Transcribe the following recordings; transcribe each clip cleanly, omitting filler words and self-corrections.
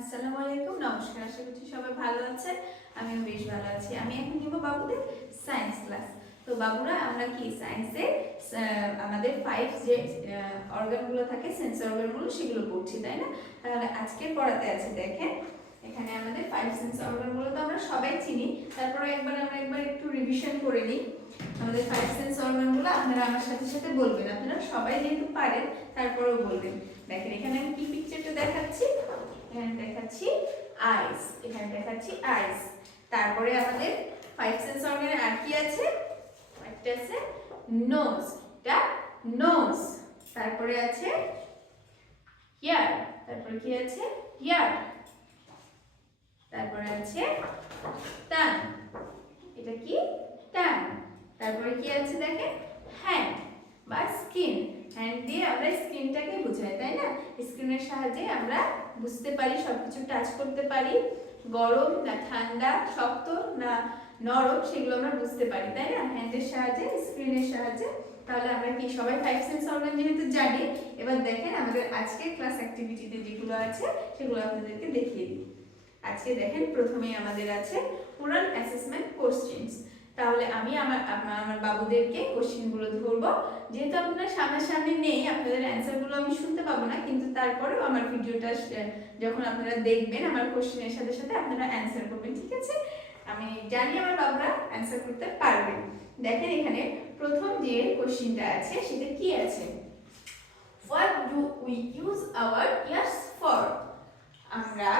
আসসালামু আলাইকুম, নমস্কার। আশা করছি সবাই ভালো আছেন। আমিও বেশ ভালো আছি। আমি এখন নিব বাবুদের সায়েন্স ক্লাস। তো বাবুরা, আমরা কি সায়েন্সে আমাদের 5 যে অর্গানগুলো থাকে, সেন্স অর্গানগুলো, সেগুলো পড়ছি, তাই না? তাহলে আজকের পড়াতে আছে, দেখেন এখানে আমাদের 5 সেন্স অর্গানগুলো তো আমরা সবাই চিনি। তারপরে আমরা একবার একটু রিভিশন করে নিই আমাদের 5 সেন্স অর্গানগুলো। আপনারা আমার সাথে সাথে বলবেন, আপনারা সবাই যেহেতু পারেন তারপরেও বলবেন। দেখেন এখানে আমি কি পিকচারটা দেখাচ্ছি। এখানে দেখাচ্ছি আইস, এখানে দেখাচ্ছি আইস। তারপরে আমাদের 5 সেন্স অর্গানে আর কি আছে? একটা আছে নোজ, এটা নোজ। তারপরে আছে হিয়ার, তারপরে কি আছে? হিয়ার। তারপরে আছে টাং, এটা কি? টাং। তারপরে কি আছে দেখেন? হ্যান্ড বা স্কিন। হ্যান্ড দিয়ে আমরা স্কিনটাকে বুঝাই, তাই না? স্কিনের সাহায্যে আমরা বুঝতে পারি, সবকিছু টাচ করতে পারি, গরম না ঠান্ডা, শক্ত না নরম, সেগুলো আমরা বুঝতে পারি, তাই না? হ্যান্ডের সাহায্যে, স্ক্রিনের সাহায্যে। তাহলে আমরা কি সবাই 5 সেন্স অর্গান যেহেতু জানি, এবার দেখেন আমাদের আজকের ক্লাস অ্যাক্টিভিটিতে যেগুলো আছে সেগুলো আপনাদেরকে দেখিয়ে দিই। আজকে দেখেন প্রথমেই আমাদের আছে ওরাল অ্যাসেসমেন্ট কোশ্চেনস। তাহলে আমি আমার বাবুদেরকে কোশ্চেনগুলো ধরবো। যেহেতু আপনারা সামনাসামনি নেই, আপনাদের অ্যান্সারগুলো আমি শুনতে পাবো না, কিন্তু তারপরেও আমার ভিডিওটা যখন আপনারা দেখবেন, আমার কোশ্চেনের সাথে সাথে আপনারা অ্যান্সার করবেন, ঠিক আছে? আমি জানি আমার বাবুরা অ্যান্সার করতে পারবেন। দেখেন এখানে প্রথম যে কোশ্চেনটা আছে সেটা কি আছে? What do we use our ears for? আমরা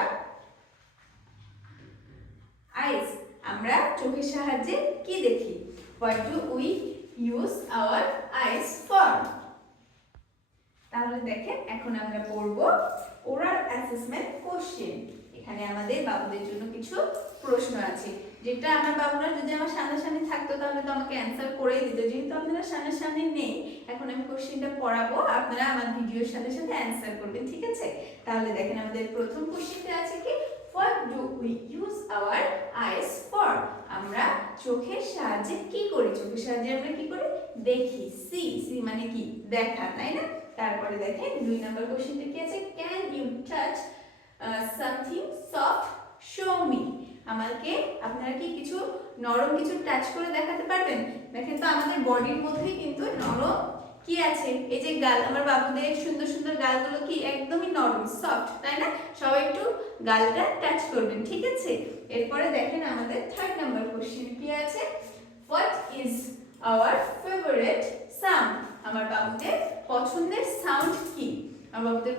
আইস, আমরা চোখের সাহায্যে কি দেখি? What do we use our eyes for? তাহলে দেখেন এখন আমরা পড়ব ওরাল অ্যাসেসমেন্ট কোশ্চেন। এখানে আমাদের বাবুদের জন্য কিছু প্রশ্ন আছে, যেটা আমার বাবুরা যদি আমার সামনাসামনি থাকতো তাহলে তো আমাকে অ্যান্সার করেই দিত। যেহেতু আপনারা সামনাসামনি নেই, এখন আমি কোশ্চেনটা পড়াবো, আপনারা আমার ভিডিওর সাথে সাথে অ্যান্সার করবেন, ঠিক আছে? তাহলে দেখেন আমাদের প্রথম কোশ্চেনটা আছে কি? What do we use our eyes for? আমরা চোখের সাহায্যে কি করি? চোখের সাহায্যে আমরা কি করি? দেখি। সি, সি মানে কি? দেখা, তাই না? তারপরে দেখেন 2 নম্বর কোশ্চেনটা কি আছে? Can you touch something soft? Show me. আমাকে আপনারা কি কিছু নরম কিছু টাচ করে দেখাতে পারবেন? দেখেন তো আমাদের বডির মধ্যে কিন্তু নরম কি আছে? এই যে গাল, আমার বাবুদের সুন্দর সুন্দর গালগুলো কি একদমই নরম, সফট, তাই না? সবাই একটু গালটা টাচ করবেন, ঠিক আছে? এরপরে দেখেন আমাদের 3rd নাম্বার কোশ্চেন কি আছে? What is our favorite sound? আমার বাবুদের পছন্দের সাউন্ড কি? আমার বাবুদের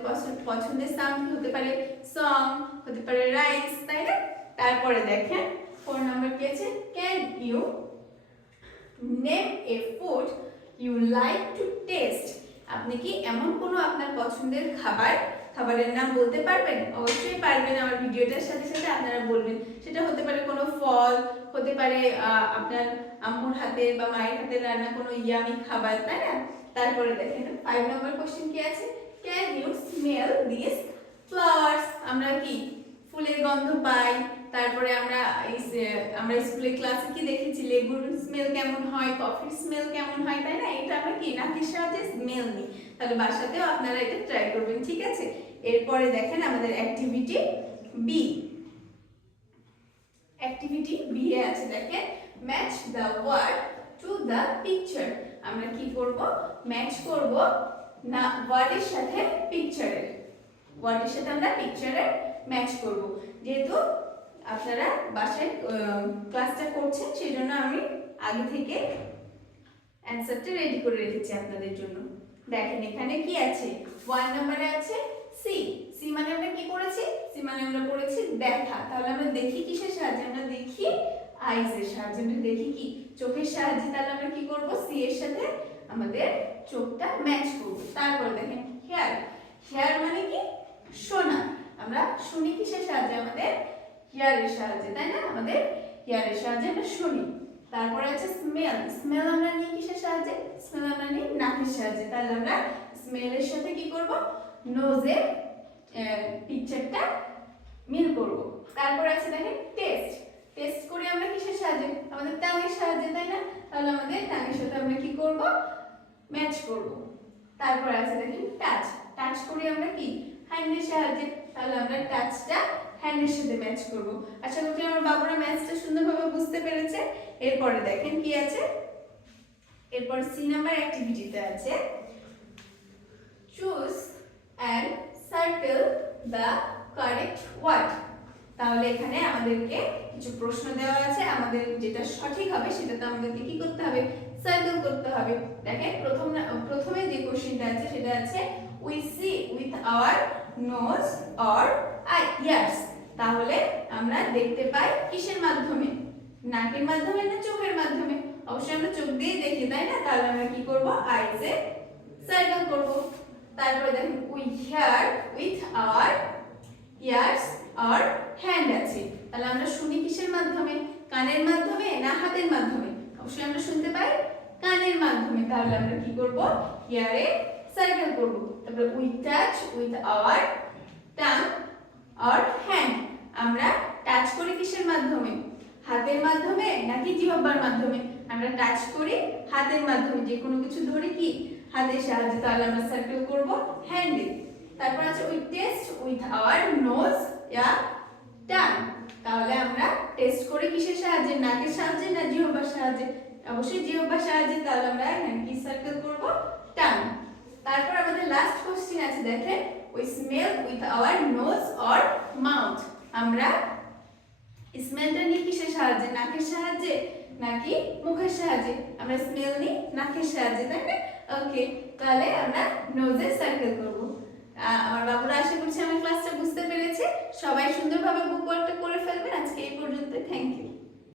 পছন্দের সাউন্ড কি হতে পারে? সং, হতে পারে রাইমস, তাই না? তারপরে দেখেন 4 নাম্বার কি আছে? Can you name a food you like to taste? আপনি কি এমন কোনো আপনার পছন্দের খাবারের নাম বলতে পারবেন? অবশ্যই পারবেন, আমার ভিডিওটার সাথে সাথে আপনারা বলবেন। সেটা হতে পারে কোনো ফল, হতে পারে আপনার আম্মুর হাতে বা মায়ের হাতে রান্না কোনো ইয়ামি খাবার, তাই না? তারপরে দেখেন 5 নম্বর কোশ্চেন কি আছে? Can you smell these flowers? আমরা কি ফুলের গন্ধ পাই? তারপরে আমরা স্কুলে ক্লাসে কি দেখেছি? লেবুর স্মেল কেমন হয়, কফির স্মেল কেমন হয়, তাই না? এটা আমরা কি নাকের সাহায্যে স্মেল নিই। তাহলে বাসাতেও আপনারা এটা ট্রাই করবেন, ঠিক আছে? এরপরে দেখেন আমাদের অ্যাক্টিভিটি বি। অ্যাক্টিভিটি বি এ আছে, দেখেন match the word to the picture. আমরা কি করব? ম্যাচ করব না ওয়ার্ডের সাথে পিকচারের। ওয়ার্ডের সাথে আমরা পিকচারের ম্যাচ করব। যেহেতু আপনারা বাসায় ক্লাসটা করছেন, সেই জন্য আমি আগে থেকে অ্যানসারটা রেডি করে রেখেছি আপনাদের জন্য। দেখেন এখানে কি আছে? 1 নম্বরে আছে সি। সি মানে আমরা কি করেছি? সি মানে আমরা পড়েছি দেখা। তাহলে আমরা দেখি কিসের সাহায্যে? আমরা দেখি আইজ এর সাহায্যে। আমরা দেখি কি? চোখের সাহায্যে। তাহলে আমরা কি করব? সি এর সাথে আমাদের চোখটা ম্যাচ করব। তারপরে দেখেন হিয়ার। হিয়ার মানে কি? শোনা। আমরা শুনি কিসের সাহায্যে? আমাদের হিয়ারের সাহায্যে, তাই না? আমাদের হিয়ারের সাহায্যে আমরা শুনি। তারপরে আছে স্মেল। স্মেল আমরা নিই কিসের সাহায্যে? স্মেল আমরা নিই নাকের সাহায্যে। তাহলে আমরা স্মেলের সাথে কি করব? নোজের পিকচারটা মিল করব। তারপর আছে দেখেন টেস্ট। টেস্ট করি আমরা কিসের সাহায্যে? আমাদের টাঙের সাহায্যে, তাই না? তাহলে আমাদের টাঙের সাথে আমরা কি করব? ম্যাচ করব। তারপর আছে দেখেন টাচ। টাচ করি আমরা কি? হ্যান্ডের সাহায্যে। তাহলে আমরা টাচটা হ্যান্ডের সাথে ম্যাচ করব। আশা করি আমার বাবুরা ম্যাচটা সুন্দরভাবে বুঝতে পেরেছে। এরপরে দেখেন কি আছে, এরপর সি নাম্বার অ্যাক্টিভিটিতে আছে choose and circle the correct word. তাহলে এখানে আমাদেরকে কিছু প্রশ্ন দেওয়া আছে, আমাদের যেটা সঠিক হবে সেটাতে আমাদেরকে কি করতে হবে, সার্কেল করতে হবে। দেখেন প্রথমে যে কোশ্চেনটা আছে সেটা আছে we see with our nose or ears. তাহলে আমরা দেখতে পাই কিসের মাধ্যমে, নাকের মাধ্যমে না চোখের মাধ্যমে? অবশ্যই আমরা চোখ দিয়ে দেখি, তাই না? তাহলে আমরা কি করব, আইজে সার্কেল করব। তারপরে দেখেন we here with our years or hand আছে। তাহলে আমরা শুনি কিসের মাধ্যমে, কানের মাধ্যমে না হাতের মাধ্যমে? অবশ্যই আমরা শুনতে পাই কানের মাধ্যমে। তাহলে আমরা কি করব, হিয়ারে সার্কেল করব। তারপরে we touch with our tongue or hand. আমরা টাচ করি কিসের মাধ্যমে, হাতের মাধ্যমে নাকি জিহ্বার মাধ্যমে? আমরা টাচ করি হাতের মাধ্যমে, যে কোনো কিছু ধরে কি হাতের সাহায্যে। তাহলে আমরা সার্কেল করব হ্যান্ডে। তারপর আছে we taste with our nose ইয়া টাং। তাহলে আমরা টেস্ট করি কিসের সাহায্যে, নাকের সাহায্যে না জিহ্বার সাহায্যে? অবশ্যই জিহ্বার সাহায্যে। তাহলে আমরা এখানে কি সার্কেল করব, টাং। তারপর আমাদের লাস্ট কোশ্চেন আছে, দেখেন we smell with our nose or mouth. আমরা স্মেলটা নিই কিসের সাহায্যে, নাকের সাহায্যে নাকি মুখের সাহায্যে? আমরা স্মেল নিই নাকের সাহায্যে, তাই না? ওকে, তাহলে আমরা নোজে সার্কেল করব। আমার বাবুরা আশা করছি আমার ক্লাসটা বুঝতে পেরেছে। সবাই সুন্দরভাবে বুক ওয়ার্কটা করে ফেলবেন। আজকে এই পর্যন্ত, থ্যাংক ইউ।